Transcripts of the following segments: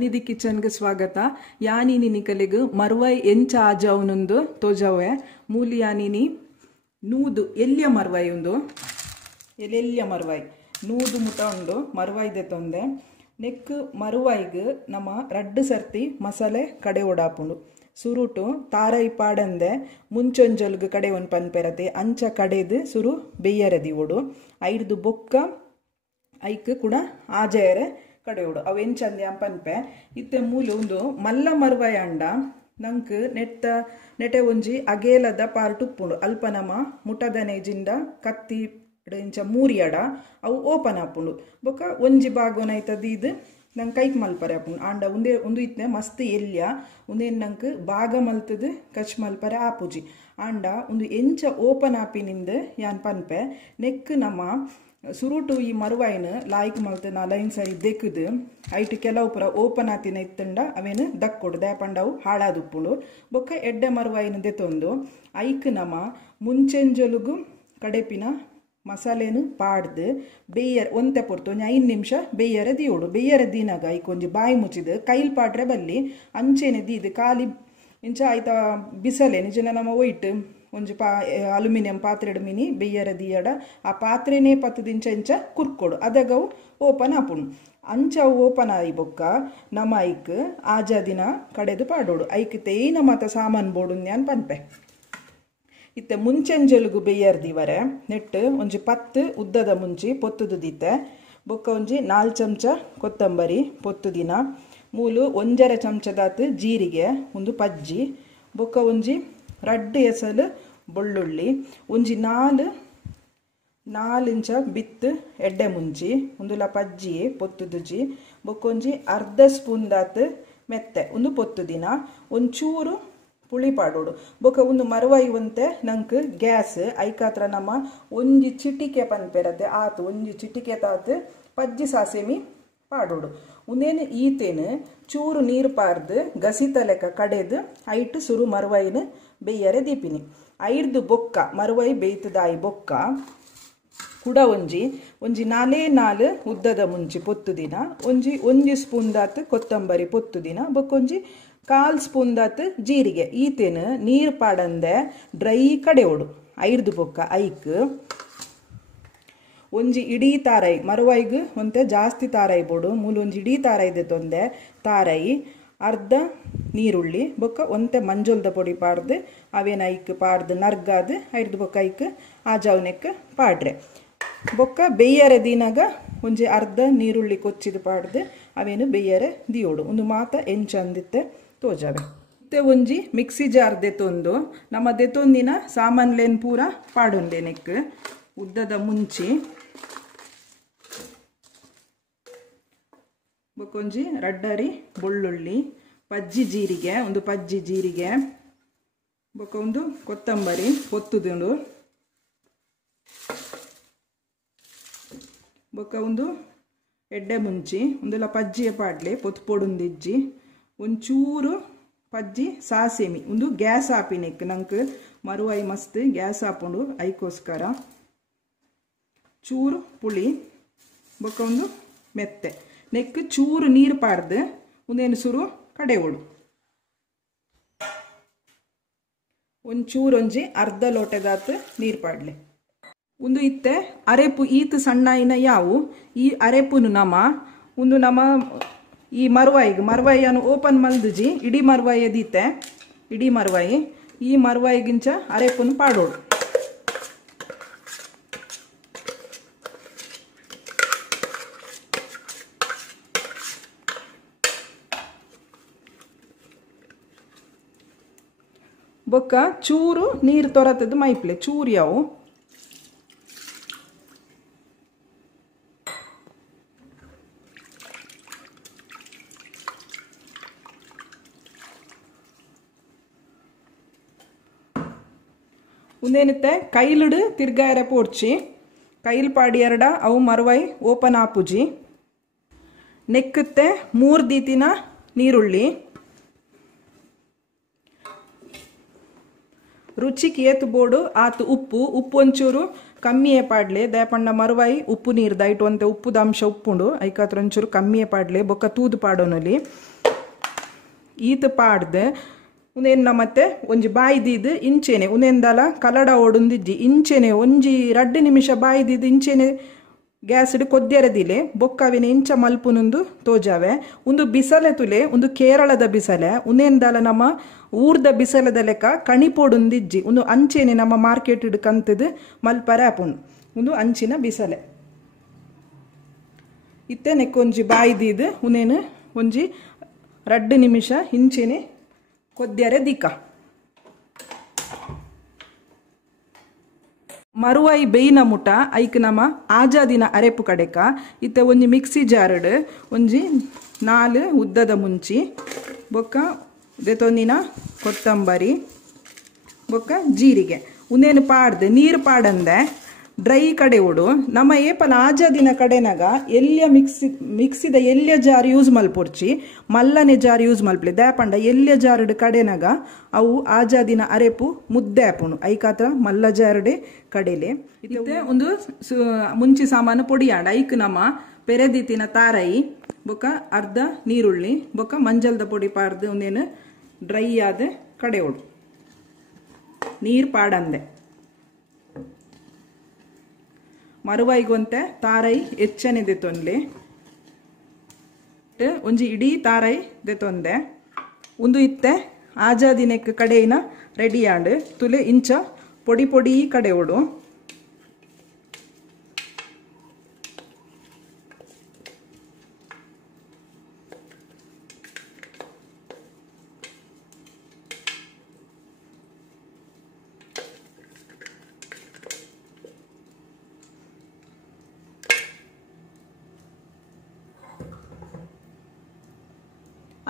ನಿಧಿ kitchen ಗೆ ಸ್ವಾಗತ. ಯಾನಿನಿ ನಿಕಲೆಗ್ ಮರ್ವಾಯ್ ಎಂಚ ಆಜಾವನೊಂದು ತೋಜಾವೆ ಮೂಲಿ ಯಾನಿನಿ ನೂದು ಎಲ್ಯ ಮರ್ವಾಯ್ ಉಂದು ಎಲ್ಯ ಮರ್ವಾಯ್ ನೂದು ಮುಟ ಉಂಡು ಮರ್ವಾಯ್ದೆ ತೊಂದೆ ನೆಕ್ ಮರ್ವಾಯ್ಗ್ ನಮ್ಮ ರಡ್ಡು ಸರ್ತಿ ಮಸಾಲೆ ಕಡೆ ಒಡಾಪುಂಡು ಸುರುಟು ತಾರೈ ಪಾಡಂದೆ ಮುಂಚೊಂಜೊಲ್ಗ್ ಕಡೆ ಒಂದು ಪನ್ಪೆರತೆ ಅಂಚ ಕಡೆದು ಸುರು ಬೆಯ್ಯರದಿ ಓಡು ಐಡ್ದು ಬೊಕ್ಕ ಐಕ್ ಕೂಡ ಆಜೆಯರೆ ಕಡೆಯೋಡು ಅವೆಂಚಂದೆ ಪನ್ಪೆ ಇತ್ತೆ ಮೂಲು ಒಂದು ಮಲ್ಲ ಮರ್ವಾಯ ಅಂಡ ನಂಕ್ ನೆಟೆ ಒಂಜಿ ಅಗೇಲದ ಪಾರ್ಟ್ ಉಪ್ಪುಂಡು ಅಲ್ಪ ನಮ ಮುಟದನೆಜಿಂದ ಕತ್ತಿ ಇಂಚ ಮೂರಿಯಡ ಅವು ಓಪನ್ ಆಪುಂಡು ಬೊಕ್ಕ ಒಂಜಿ ಭಾಗವನೈತದ ಇದು ನಂಗೆ ಕೈಕ್ ಮಲ್ಪರೆ ಆಪುಂಡು ಆಂಡ ಒಂದು ಇತ್ತನೆ ಮಸ್ತ್ ಎಲ್ಯ ಒಂದೇನು ನಂಗೆ ಭಾಗ ಮಲ್ತದು ಕಚ್ ಮಲ್ಪರೆ ಆಪುಜಿ ಆಂಡ ಒಂದು ಎಂಚ ಓಪನ್ ಆಪಿನಿಂದ ಯಾನ್ ಪನ್ಪೆ ನೆಕ್ ನಮ್ಮ ಸುರುಟು ಈ ಮರುವಾಯಿನ ಲಾಯ್ಕ್ ಮಲ್ತ ಲೈನ್ ಸರಿ ದೆಕ್ಕದು ಐಟ್ ಕೆಲವು ಪುರ ಓಪನ್ ಆತಿನ ಇತ್ತಂಡ ಅವೇನು ದಕ್ಕೊಡು ದೇಪಂಡವು ಹಾಳಾದುಪ್ಪುಳು ಬೊಕ್ಕ ಎಡ್ಡೆ ಮರುವಾಯಿನ ದೆತ್ತೊಂದು ಐಕ್ ನಮ ಮುಂಚೆಂಜೊಲುಗು ಕಡೆಪಿನ ಮಸಾಲೆನು ಪಾಡ್ದು ಬೇಯರ್ ಒಂತೆ ಪೊರ್ತು ಒಂದು 5 ನಿಮಿಷ ಬೇಯರ ದೀವೋಡು ಬೇಯರ ದೀನಾಗ ಐಕ್ ಒಂಜಿ ಬಾಯಿ ಮುಚ್ಚಿದು ಕೈಲ್ ಪಾಡ್ರೆ ಬಲ್ಲಿ ಅಂಚೆನೆ ದೀದು ಖಾಲಿ ಇಂಚ ಆಯ್ತಾ ಬಿಸಲೆ ನಿಜನ ನಮ್ಮ ಒಯ್ಟ್ ಒಂಜಿ ಅಲ್ಯೂಮಿನಿಯಂ ಪಾತ್ರೆ ಮಿನಿ ಬೆಯ್ಯರ ದಿಯಡ ಆ ಪಾತ್ರೆನೇ ಪತ್ತದಿಂಚ ಇಂಚ ಕುರ್ಕೊಡು ಅದಗವು ಓಪನ್ ಆಪುಂಡು ಅಂಚ ಓಪನ್ ಆಯಿ ಬೊಕ್ಕ ನಮ್ಮ ಐಕ್ ಆಜ ದಿನ ಕಡೆದು ಪಾಡೋಡು ಐಕ್ ತೇಯ್ನ ಮಾತ ಸಾಮಾನು ಬೋಡು ನ್ಯಾನ್ ಪನ್ಪೆ ಇತ್ತೆ ಮುಂಚೆಂಜೊಲ್ಗು ಬೆಯ್ಯರ್ ದಿವರೆ ನೆಟ್ಟು ಒಂಜಿ 10 ಉದ್ದದ ಮುಂಚಿ ಪೊತ್ತುದು ದಿತ್ತೆ ಬೊಕ್ಕ ಒಂಜಿ 4 ಚಮಚ ಕೊತ್ತಂಬರಿ ಪೊತ್ತು ದಿನ ಮೂಲು 1.5 ಚಮಚದಾತು ಜೀರಿಗೆ ಒಂದು ಪಜ್ಜಿ ಬೊಕ್ಕ ಒಂಜಿ ರಡ್ಡು ಎಸಲು ಬೆಳ್ಳುಳ್ಳಿ ಒಂಜಿ 4 ಇಂಚ ಬಿತ್ತು ಎಡ್ಡೆ ಮುಂಚಿ ಒಂದುಲ ಪಜ್ಜಿ ಪೊತ್ತುದುಜಿ ಬೊಕ್ಕೊಂಜಿ ಅರ್ಧ ಸ್ಪೂನ್ ದಾತು ಮೆತ್ತೆ ಒಂದು ಪೊತ್ತು ದಿನ ಒಂಚೂರು ಪುಳಿ ಪಾಡೋಡು ಬೊಕ್ಕ ಒಂದು ಮರವಾಯುವಂತೆ ನಂಗೆ ಗ್ಯಾಸ್ ಐಕಾತ್ರ ನಮ್ಮ ಒಂಜಿ ಚಿಟಿಕೆ ಪನ್ಪೆರತೆ ಆತು ಒಂಜಿ ಚಿಟಿಕೆ ತಾತು ಪಜ್ಜಿ ಸಾಸೆಮಿ ಪಾಡೋಡು ಒಂದೇನು ಈತೇನು ಚೂರು ನೀರು ಪಾರ್ದು ಗಸಿತ ಲೆಕ್ಕ ಕಡೆದು ಐಟು ಸುರು ಮರವಾಯಿನ ಬೇಯರೆ ದೀಪಿನಿ ಐರ್ದು ಬೊಕ್ಕ ಮರವಾಯಿ ಬೇಯ್ತದಾಯಿ ಬೊಕ್ಕ ಕೂಡ ಒಂಜಿ 4 ಉದ್ದದ ಮುಂಚಿ ಪೊತ್ತು ದಿನ ಒಂಜಿ ಸ್ಪೂನ್ ದಾತು ಕೊತ್ತಂಬರಿ ಪೊತ್ತು ದಿನ ಬೊಕ್ಕೊಂಜಿ 1/4 ಸ್ಪೂನ್ ದಾತು ಜೀರಿಗೆ ಈತೇನು ನೀರು ಪಾಡಂದೆ ಡ್ರೈ ಕಡೆಯೋಡು ಐರ್ದು ಬೊಕ್ಕ ಐಕ್ ಒಂಜಿ ಇಡೀ ತಾರೈ ಮರವಾಯಿಗ್ ಒಂತೆ ಜಾಸ್ತಿ ತಾರೈ ಬೋಡು ಮೂಲು ಒಂಜಿ ಇಡೀ ತಾರೈದೆ ತೊಂದೆ ತಾರೈ ಅರ್ಧ ನೀರುಳ್ಳಿ ಬೊಕ್ಕ ಒಂತೆ ಮಂಜೊಲ್ದ ಪೊಡಿ ಪಾಡ್ದು ಅವೇನು ಐಕ್ ಪಾಡ್ದು ನರ್ಗಾದು ಐರ್ದು ಬೊಕ್ಕ ಐಕ್ ಆಜಾವ್ನೆಕ್ ಪಾಡ್ರೆ ಬೊಕ್ಕ ಬೆಯ್ಯರೆ ದಿನಾಗ ಒಂಜಿ ಅರ್ಧ ನೀರುಳ್ಳಿ ಕೊಚ್ಚಿದು ಪಾಡ್ದು ಅವೇನು ಬೆಯ್ಯರೆ ದಿಯೋಡು ಒಂದು ಮಾತ ಎಂಚಂದಿತ್ತೆ ತೋಜಾವೆ ಮತ್ತೆ ಒಂಜಿ ಮಿಕ್ಸಿ ಜಾರ್ ದೆತ್ತೊಂದು ನಮ್ಮ ದೆತ್ತೊಂದಿನ ಸಾಮಾನ್ಲೇನ್ ಪೂರ ಪಾಡೊಂದೆ ನೆಕ್ ಉದ್ದದ ಮುಂಚಿ ಬೊಕ್ಕೊಂಜಿ ರಡ್ಡರಿ ಬೆಳ್ಳುಳ್ಳಿ ಪಜ್ಜಿ ಜೀರಿಗೆ ಒಂದು ಪಜ್ಜಿ ಜೀರಿಗೆ ಬೊಕ್ಕ ಒಂದು ಕೊತ್ತಂಬರಿ ಪೊತ್ತುದುಂಡು ಬೊಕ್ಕ ಒಂದು ಎಡ್ಡೆ ಮುಂಚಿ ಒಂದುಲ ಪಜ್ಜಿಯ ಪಾಡ್ಲೆ ಪೊತ್ತು ಪೊಡುಂದಿಜ್ಜಿ ಒಂಚೂರು ಪಜ್ಜಿ ಸಾಸೆಮಿ ಒಂದು ಗ್ಯಾಸ್ ಆಪಿನೆಕ್ ನಂಗೆ ಮರುವಾಯಿ ಮಸ್ತ್ ಗ್ಯಾಸ್ ಆಪುಂಡು ಐಕೋಸ್ಕರ ಚೂರು ಪುಳಿ ಬೊಕ್ಕ ಒಂದು ಮೆತ್ತೆ ನೆಕ್ ಚೂರು ನೀರು ಪಾಡ್ದು ಒಂದೇನು ಸುರು ಕಡೆಯೋಡು ಒಂಚೂರು ಒಂಜಿ ಅರ್ಧ ಲೋಟದಾತು ನೀರು ಪಾಡ್ಲೆ ಒಂದು ಇತ್ತೆ ಅರೆಪು ಈತ್ ಸಣ್ಣಾಯಿನ ಯಾವು ಈ ಅರೆಪುನು ನಮ್ಮ ಈ ಮರ್ವಾಯಿಯನ್ನು ಓಪನ್ ಮಲ್ದುಜಿ ಇಡೀ ಮರ್ವಾಯಿ ದೀತೆ ಇಡೀ ಮರ್ವಾಯಿ ಈ ಮರ್ವಾಯಿಗಿಂಚ ಅರೆಪುನು ಪಾಡೋಡು ಬೊಕ್ಕ ಚೂರು ನೀರು ತೊರತದ್ದು ಮೈಪ್ಲೆ ಚೂರು ಯಾವು ಒಂದೇನಿತ್ತೆ ಕೈಲಿಡು ತಿರ್ಗಾಯರ ಪೋಡ್ಚಿ ಕೈಲ್ ಪಾಡಿ ಎರಡ ಅವು ಮರವಾಯಿ ಓಪನ್ ಆಪುಜಿ ನೆಕ್ಕತ್ತೆ 3 ದೀತಿನ ನೀರುಳ್ಳಿ ರುಚಿಗೆ ಏತು ಬೋಡು ಆತು ಉಪ್ಪು ಒಂಚೂರು ಕಮ್ಮಿಯೇ ಪಾಡ್ಲೆ ದೇಪಣ್ಣ ಮರುವಾಯಿ ಉಪ್ಪು ನೀರು ದೈಟು ಅಂತ ಉಪ್ಪುದ ಅಂಶ ಉಪ್ಪುಂಡು ಐಕಾತ್ರ ಒಂಚೂರು ಕಮ್ಮಿಯೇ ಪಾಡ್ಲೆ ಬೊಕ್ಕ ತೂದು ಪಾಡೋನಲ್ಲಿ ಈತ ಪಾಡ್ದೆ ಉನೇನ ಮತ್ತೆ ಒಂಜಿ ಬಾಯ್ದಿದ್ದು ಇಂಚೆನೆ ಉನೇಂದಲ ಕಲಡ ಓಡುಂದಿಜ್ಜಿ ಇಂಚೆನೆ ಒಂಜಿ 2 ನಿಮಿಷ ಬಾಯ್ದಿದ್ದು ಇಂಚೆನೆ ಗ್ಯಾಸ್ ಇಡು ಕೊದ್ದೆರದಿಲೆ ಬೊಕ್ಕವಿನ ಇಂಚ ಮಲ್ಪುನುಂದು ತೋಜಾವೆ ಒಂದು ಬಿಸಲೆ ತುಲೆ ಒಂದು ಕೇರಳದ ಬಿಸಲೆ ಉನೇಂದಲ ನಮ್ಮ ಊರ್ದ ಬಿಸಲದ ಲೆಕ್ಕ ಕಣಿಪೋಡುಂದಿಜ್ಜಿ ಒಂದು ಅಂಚೆನೆ ನಮ್ಮ ಮಾರ್ಕೆಟ್ ಇಡು ಕಂತದು ಮಲ್ಪರ ಆಪುಂಡು ಒಂದು ಅಂಚಿನ ಬಿಸಲೆ ಇತ್ತೆ ನೆಕ್ಕೊಂಜಿ ಬಾಯ್ದಿದ್ದು ಉನೇನು ಒಂಜಿ 2 ನಿಮಿಷ ಇಂಚೆನೆ ಕೊದ್ದೆರೆ ದಿಕ್ಕ ಮರುವಾಯಿ ಬೇಯಿನ ಮುಟ ಐಕ್ ನಮ್ಮ ಆಜಾದಿನ ಅರೆಪು ಕಡೆಕ ಇತ್ತೆ ಒಂಜಿ ಮಿಕ್ಸಿ ಜಾರಡ್ ಒಂಜಿ 4 ಉದ್ದದ ಮುಂಚಿ ಬೊಕ್ಕ ದೆತೊಂದಿನ ಕೊತ್ತಂಬರಿ ಬೊಕ್ಕ ಜೀರಿಗೆ ಉನೇನು ಪಾಡ್ದೆ ನೀರು ಪಾಡಂದೆ ಡ್ರೈ ಕಡೆ ಉಡು ನಮ್ಮ ಏಪಲ ಆಜಾದಿನ ಕಡೆನಾಗ ಎಲ್ಯ ಮಿಕ್ಸಿದ ಎಲ್ಯ ಜಾರ್ ಯೂಸ್ ಮಲ್ಪೊರ್ಚಿ ಮಲ್ಲನೆ ಜಾರ್ ಯೂಸ್ ಮಲ್ಪಲೆ ದ್ಯಾಪಂಡ ಎಲ್ಯ ಜಾರ್ಡ್ ಕಡೆನಾಗ ಅವು ಆಜಾದಿನ ಅರೆಪು ಮುದ್ದೆ ಆಪುಣು ಐಕಾತ್ರ ಮಲ್ಲ ಜಾರ್ಡೆ ಕಡೆಲೆ ಇತ್ತೆ ಒಂದು ಮುಂಚಿ ಸಾಮಾನು ಪೊಡಿಯಾಡ ಐಕ್ ನಮ್ಮ ಪೆರೆದಿತ್ತಿನ ತಾರಾಯಿ ಬೊಕ್ಕ ಅರ್ಧ ನೀರುಳ್ಳಿ ಬೊಕ್ಕ ಮಂಜಲ್ದ ಪೊಡಿ ಪಾರ್ದು ಒಂದೇನು ಡ್ರೈ ಆದ ಕಡೆ ಉಡು ನೀರು ಪಾಡಂದೆ ಮರುವಾಯಿಗೊಂತೆ ತಾರಾಯಿ ಹೆಚ್ಚನೆ ದೆತೊಂದ್ಲೆ ಒಂಜಿ ಇಡೀ ತಾರಾಯಿ ದೆತೊಂದೆ ಒಂದು ಇತ್ತೆ ಆಜಾದಿನಕ್ಕೆ ಕಡೆಯಿನ ರೆಡಿ ಆಂಡ್ ತುಲೆ ಇಂಚ ಪೊಡಿ ಪೊಡಿ ಕಡೆ ಉಡು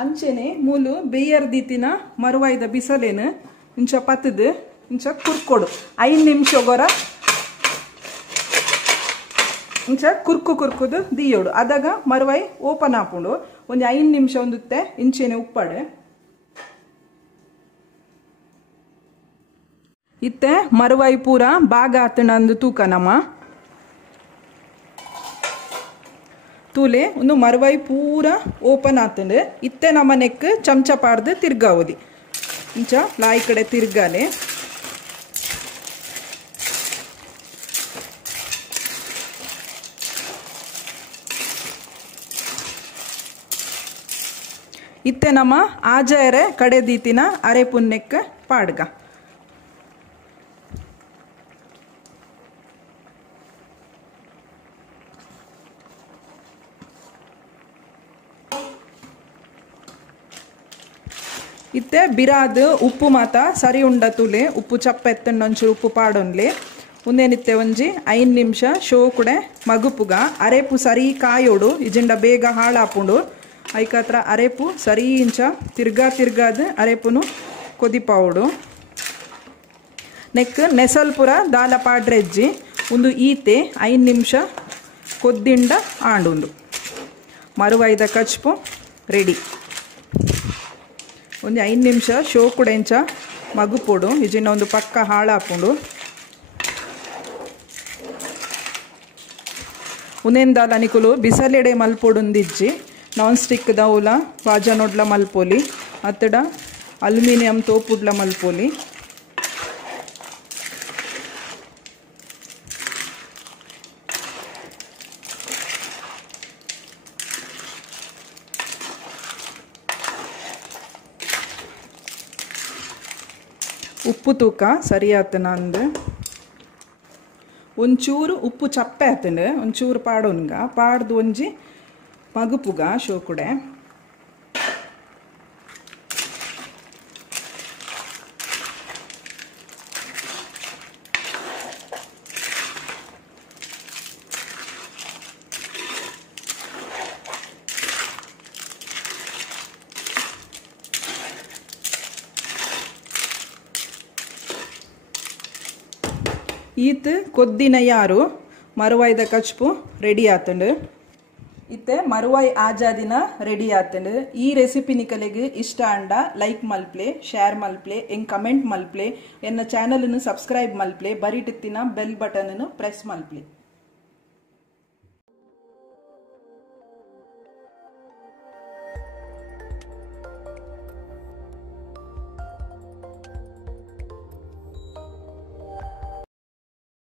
ಅಂಚೆನೆ ಮೂಲು ಬೇಯರ್ದಿತ್ತಿನ ಮರುವಾಯ್ದ ಬಿಸಲೇನು ಇಂಚ ಪತ್ತದು ಇಂಚ ಕುರ್ಕೊಡು 5 ನಿಮಿಷ ಗೊರ ಇಂಚ ಕುರ್ಕುದು ದಿಯೋಡು ಅದಾಗ ಮರುವಾಯಿ ಓಪನ್ ಆಪುಂಡು ಒಂದು 5 ನಿಮಿಷ ಒಂದುತ್ತೆ ಇಂಚೆನೆ ಉಪ್ಪಡೆ ಇತ್ತೆ ಮರುವಾಯಿ ಪೂರ ಬಾಗ ಆತಣ ಅಂದು ತೂಕ ನಮ್ಮ ತೂಲೆ ಒಂದು ಮರುವಾಯಿ ಪೂರ ಓಪನ್ ಆತಂಡು ಇತ್ತೆ ನಮ್ಮ ನೆಕ್ ಚಮಚ ಪಾಡ್ದು ತಿರ್ಗಾವದಿ ಇಂಚ ಲಾಯಿ ಕಡೆ ತಿರ್ಗಾಲೆ ಇತ್ತೆ ನಮ್ಮ ಆಜಾಯರೆ ಕಡೆ ದೀತಿನ ಅರೆಪುನ್ ನೆಕ್ ಪಾಡ್ಗ ಇತ್ತೆ ಬಿರಾದು ಉಪ್ಪು ಮಾತ ಸರಿ ಉಂಡ ತುಲೆ ಉಪ್ಪು ಚಪ್ಪ ಎತ್ತಂಡು ಒಂಚೂರು ಉಪ್ಪು ಪಾಡೊನ್ಲೆ ಉಂದೇನಿತ್ತೆ ಒಂಜಿ 5 ನಿಮಿಷ ಶೋ ಕುಡೆ ಮಗುಪುಗ ಅರೆಪು ಸರಿ ಕಾಯೋಡು ಇಜಿಂಡ ಬೇಗ ಹಾಳಾಪುಂಡು ಐಕಾತ್ರ ಅರೆಪು ಸರಿ ಇಂಚ ತಿರ್ಗಾದ ಅರೆಪುನು ಕೊದಿಪಾವುಡು ನೆಕ್ ನೆಸಲ್ಪುರ ದಾಲ ಪಾಡ್ರೆಜ್ಜಿ ಒಂದು ಈತೆ 5 ನಿಮಿಷ ಕೊದ್ದಿಂಡ ಆಂಡುಂಡು ಮರುವಾಯ್ದ ಕಚ್ಪು ರೆಡಿ ಒಂದು 5 ನಿಮಿಷ ಶೋ ಕುಡೆಂಚ ಮಗುಪೋಡು ಇಜಿನ ಒಂದು ಪಕ್ಕ ಹಾಳಾಪುಂಡು ಉನೇಂದಾಲ ನಿಕುಲು ಬಿಸಲೆಡೆ ಮಲ್ಪೊಡುಂದಿಜ್ಜಿ ನಾನ್ ಸ್ಟಿಕ್ ದೌಲ ವಾಜನೊಡ್ಲ ಮಲ್ಪೊಲಿ ಅತ್ತಡ ಅಲ್ಯೂಮಿನಿಯಂ ತೋಪುಡ್ಲ ಮಲ್ಪೊಲಿ ಉಪ್ಪು ತೂಕ ಸರಿ ಆತನ ಅಂದು ಒಂಚೂರು ಉಪ್ಪು ಚಪ್ಪೆ ಆತಂಡು ಒಂಚೂರು ಪಾಡೋನ್ಗ ಪಾಡ್ದು ಒಂಜಿ ಮಗುಪುಗ ಶೋಕುಡೆ ಈತ್ ಕೊದ್ದಿನ ಯಾರು ಮರುವಾಯ್ದ ಕಚ್ಪು ರೆಡಿ ಆತಂಡು ಇತ್ತೆ ಮರುವಾಯಿ ಆಜಾದಿನ ರೆಡಿ ಆತಂಡು ಈ ರೆಸಿಪಿ ನಿಕಲೆಗ್ ಇಷ್ಟ ಅಂಡ ಲೈಕ್ ಮಲ್ಪ್ಲೆ ಶೇರ್ ಮಲ್ಪ್ಲೆ ಎಂಗ್ ಕಮೆಂಟ್ ಮಲ್ಪ್ಲೆ ಎನ್ನ ಚಾನಲ್ ಸಬ್ಸ್ಕ್ರೈಬ್ ಮಲ್ಪ್ಲೆ ಬರಿಟಿತ್ತಿನ ಬೆಲ್ ಬಟನ್ ಪ್ರೆಸ್ ಮಲ್ಪ್ಲೆ.